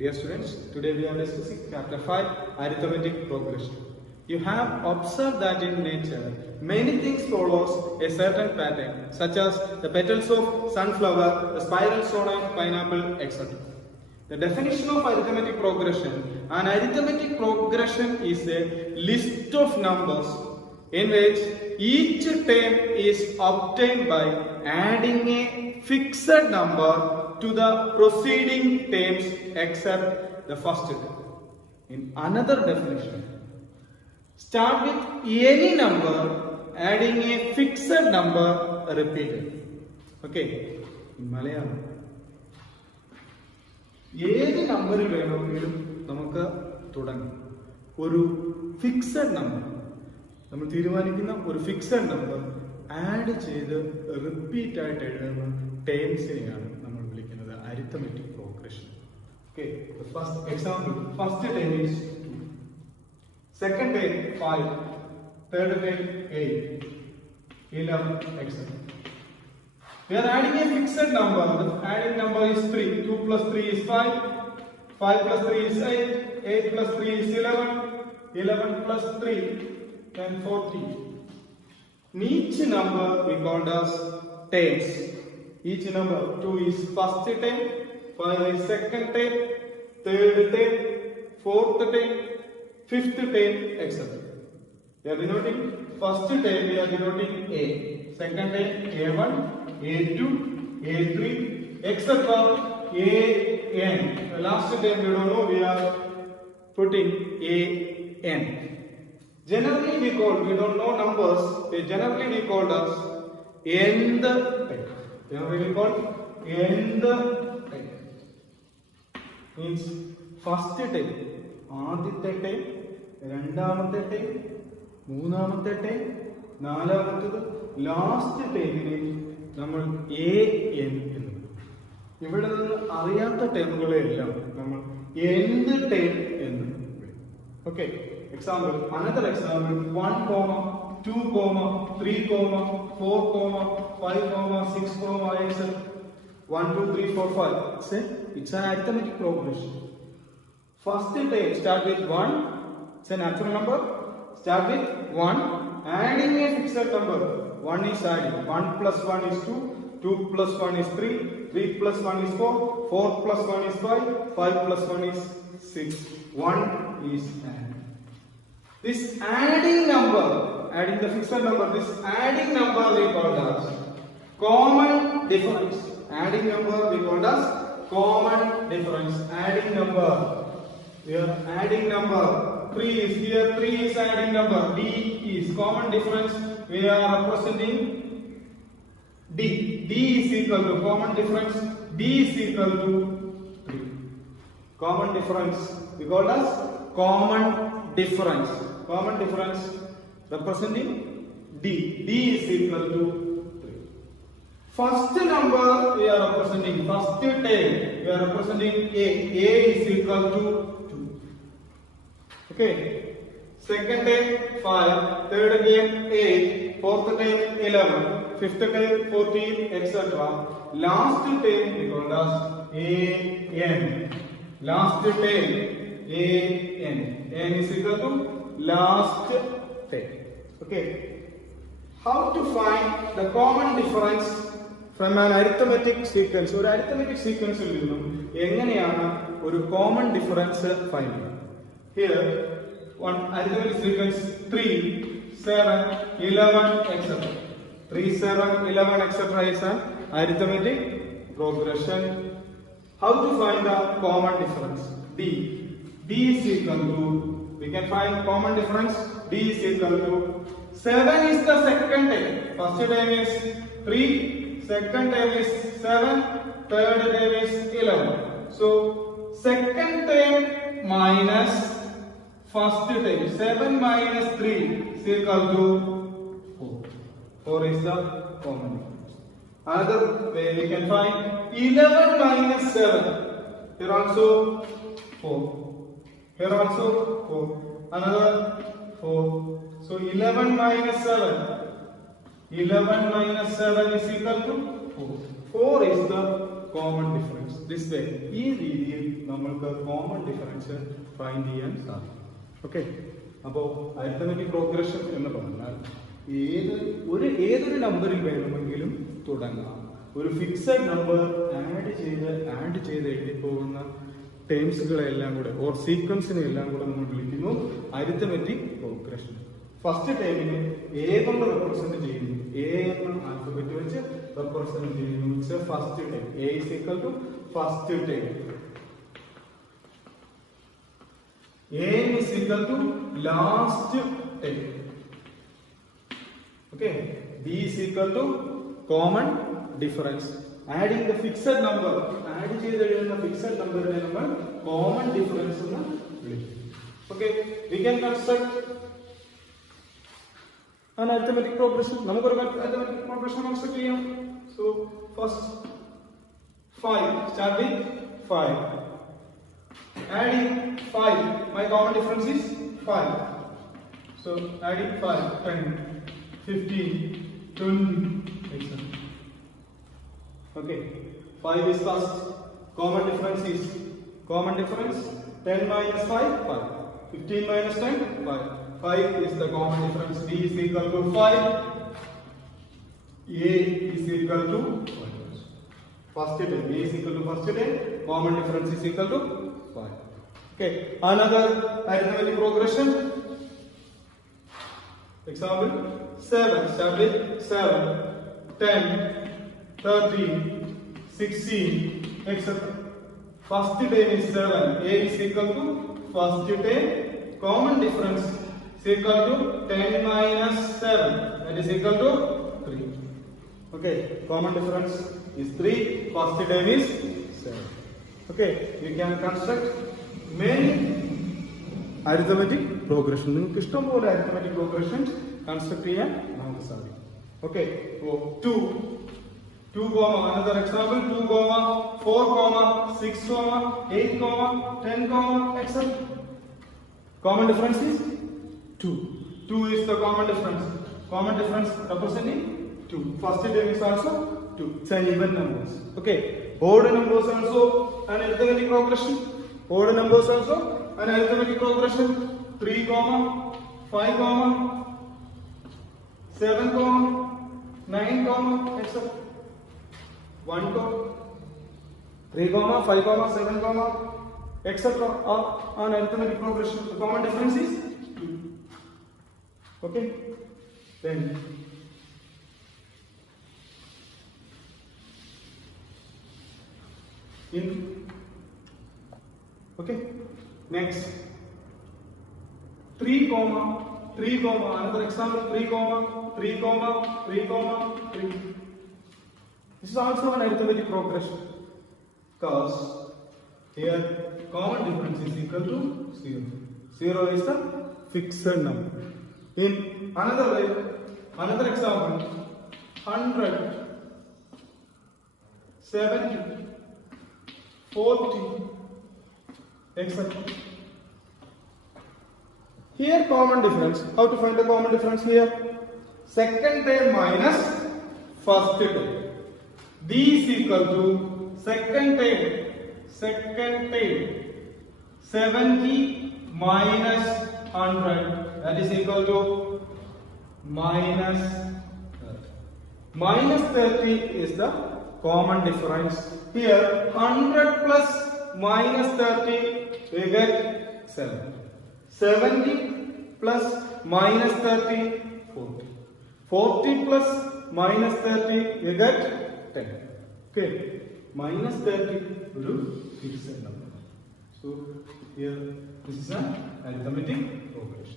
Dear students, today we are discussing chapter 5, arithmetic progression. You have observed that in nature, many things follows a certain pattern, such as the petals of sunflower, the spirals on a pineapple, etc. The definition of arithmetic progression: an arithmetic progression is a list of numbers in which each term is obtained by adding a fixed number to the preceding terms except the first term. In another definition, start with any number adding a fixed number repeated. Okay, in Malayalam. ഏത് നമ്പറിൽ വേണമെങ്കിലും നമുക്ക് തുടങ്ങാം. ഒരു fixed number നമ്മൾ തീരുമാനിക്കുന്ന ഒരു fixed number add ചെയ്ത് റിപ്പീറ്റ് ആയിട്ട് എഴുതുന്ന ടേംസിനെയാണ് നമ്മൾ വിളിക്കുന്നത് arithmetic progression. Okay, first example, first term is 2, second term 5, third term 8, 11, etc. We are adding a fixed number. The adding number is 3. 2 plus 3 is 5. 5 plus 3 is 8. 8 plus 3 is 11. 11 plus 3, then 14. Each number we called as terms. Each number, 2 is first term, 5 is second term, third term, fourth term, fifth term, etc. We are denoting first term, we are denoting A. Second term, A1. A2, A3, etc. AN. The last term we don't know, we are putting AN. Generally we don't know numbers, generally we call as nth term. Generally we call nth term. Means first term, ആദ്യത്തെ time, രണ്ടാമത്തെ time, മൂന്നാമത്തെ time, നാലാമത്തേത്, last ടൈമിനെ നമ്മൾ A N എന്ന്. ഇവിടെ നിന്ന് അറിയാത്ത ടേമുകളെല്ലാം നമ്മൾ എന്ത് ടേം എന്ന് വിളിക്കും. Okay, example, another example, 1, 2, 3, 4, 5, 6, 8, 1, 2, 3, 4, 5. It's an arithmetic progression. First term start with 1. It's a natural number. Start with 1, adding a fixed number. 1 is added. 1 plus 1 is 2. 2 plus 1 is 3. 3 plus 1 is 4. 4 plus 1 is 5. 5 plus 1 is 6. 1 is added. This adding number, adding the fixed number, this adding number we call as common difference. Adding number we call as common difference. Adding number. We are adding number. 3 is here. 3 is adding number. D is common difference. We are representing D. D is equal to common difference. D is equal to 3. Common difference we call as common difference. Common difference representing D. D is equal to 3. First number we are representing, first term we are representing A. A is equal to 2. Okay. Second term 5, third term 8, fourth term 11, fifth term 14, etc. Last term we call as AN. Last term AN. N is equal to last term. Okay. How to find the common difference from an arithmetic sequence? ഒരു arithmetic sequenceൽ നിന്നും എങ്ങനെയാണ് ഒരു common difference find ചെയ്യുക? Here one arithmetic sequence 3, 7, 11, etc. 3, 7, 11, etc. is an arithmetic progression. How to find the common difference? D. D is equal to, we can find common difference. D is equal to 7 is the second term. First term is 3, second term is 7, third term is 11. So second term minus first term, 7 minus 3 is equal to 4. 4 is the common difference. Another way we can find 11 minus 7. Here also 4. Here also 4. Another 4. So 11 minus 7. 11 minus 7 is equal to 4. 4 is the common difference. This way, ഈ രീതിയിൽ നമ്മൾക്ക് common difference find ചെയ്യാൻ സാധിക്കും. Okay, അപ്പോൾ arithmetic progression എന്ന് പറഞ്ഞാൽ ഏതൊരു നമ്പറിൽ വേണമെങ്കിലും തുടങ്ങാം. ഒരു ഫിക്സഡ് നമ്പർ ആഡ് ചെയ്ത് എഴുതി പോകുന്ന ടേംസുകളെല്ലാം കൂടെ ഓർ സീക്വൻസിനെ എല്ലാം കൂടെ നമ്മൾ വിളിക്കുന്നു അരിത്തമെറ്റിക് പ്രോഗ്രഷൻ. ഫസ്റ്റ് ടേമിനെ എ കൊണ്ട് റെപ്രസെന്റ് ചെയ്യുന്നു. എ എന്ന ആൽഫബറ്റ് വെച്ച് റെപ്രസെന്റ് ചെയ്യുന്നു. First term A is equal to first term. A is equal to last term. Okay. B is equal to common difference. Adding the fixed number. Add ചെയ്തെഴുതുന്ന fixed numberനെ നമ്മൾ common difference എന്ന് വിളിക്കും. Okay. We can construct an arithmetic progression. നമുക്കൊരു arithmetic progression construct ചെയ്യാം. So first 5. Start with 5. Adding 5, my common difference is 5. So adding 5, 10, 15, 20, etc. Okay, 5 is first. Common difference 10 minus 5, 5. 15 minus 10, 5. 5 is the common difference. B is equal to 5. A is equal to 5. First term, A is equal to first term. Common difference is equal to 5. Okay, another arithmetic progression. Example 7. Start with 7, 10, 13, 16, etc. First term is 7. A is equal to first term. Common difference is equal to 10 minus 7. That is equal to 3. Okay, common difference is 3. First term is 7. Okay, you can construct many arithmetic progression. നിങ്ങൾക്ക് ഇഷ്ടംപോലെ arithmetic progressions construct ചെയ്യാൻ നമുക്ക് സാധിക്കും. Okay, so 2, another example 2, 4, 6, 8, 10, etc. Common difference is 2. 2 is the common difference. Common difference representing 2. First term is also 2. It's an even numbers. Okay, odd numbers also an arithmetic progression. Odd numbers also an arithmetic progression. 3, 5, 7, 9, etc. 1, 3, 5, 7, etc. are an arithmetic progression. The common difference is 2. Okay. Then okay, next 3, another example 3, 3. This is also an arithmetic progression because here common difference is equal to 0. 0 is the fixed number. In another way, another example 100, 70, 40, etc. Here common difference. How to find the common difference here? Second term minus first term. D is equal to second term 70 minus 100. That is equal to minus 30. Minus 30 is the common difference. Here 100 plus minus 30 we get 7. 70 plus minus 30 40. 40 plus minus 30 we get 10. Okay, minus 30 will fixed number. So here this is an arithmetic progression.